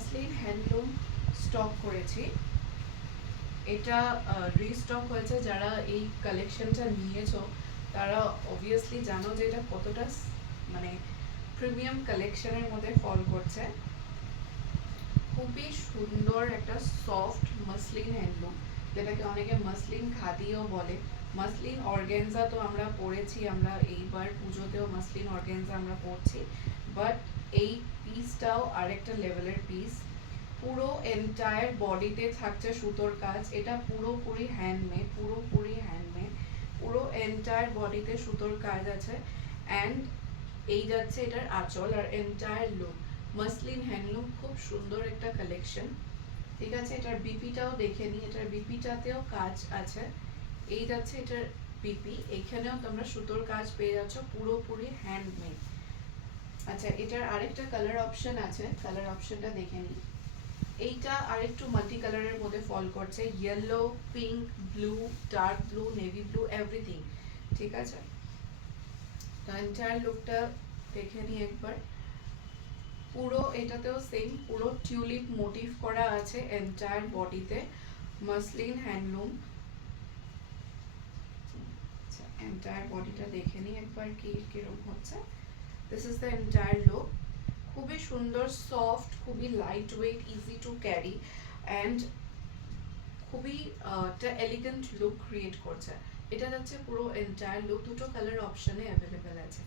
Muslin handloom stock করেছি। এটা restock হয়েছে। যারা এই কালেকশনটা নিয়েছো তারা অবভিয়াসলি জানো যে এটা কতটা মানে প্রিমিয়াম কালেকশনের মধ্যে ফল করছে। খুবই সুন্দর একটা সফট মাসলিন হ্যান্ডলুম, যেটাকে অনেকে মাসলিন খাদিও বলে। মাসলিন অর্গানজা তো আমরা পরেছি, আমরা এইবার পুজোতেও মাসলিন অর্গানজা আমরা পরছি, বাট এই পিসটাও আরেকটা লেভেলের পিস। পুরো এন্টায়ার বডিতে থাকছে সুতোর কাজ, এটা পুরোপুরি হ্যান্ডমেড, পুরোপুরি হ্যান্ডমেড, পুরো এন্টায়ার বডিতে সুতোর কাজ আছে। অ্যান্ড এই যাচ্ছে এটার আঁচল আর এন্টায়ার লুক। মাসলিন হ্যান্ডলুম খুব সুন্দর একটা কালেকশন। ঠিক আছে, এটার বিপিটাও দেখে নিই। এটার বিপিটাতেও কাজ আছে। এই যাচ্ছে এটার বিপি, এখানেও তোমরা সুতোর কাজ পেয়ে যাচ্ছ, পুরোপুরি হ্যান্ডমেড। আচ্ছা, এটার আরেকটা কালার অপশন আছে, কালার অপশনটা দেখে নিই। এইটা আরেকটু মাল্টি কালারের মধ্যে ফল করছে, yellow, pink, blue, dark blue, navy blue, everything. ঠিক আছে, তো এন্টায়ার লুকটা দেখে নিই একবার। পুরো এটাতেও সেম, পুরো টিউলিপ মোটিভ করা আছে এন্টায়ার বডিতে, মাসলিন হ্যান্ডলুম। আচ্ছা, এন্টায়ার বডিটা দেখে নিই একবার কি কিরকম হচ্ছে। This is the entire look. খুবই সুন্দর, সফট, খুবই light weight, easy to carry, and খুবই একটা এলিগেন্ট লুক ক্রিয়েট করছে। এটা যাচ্ছে পুরো এন্টায়ার লুক। দুটো কালার অপশনে অ্যাভেলেবেল আছে।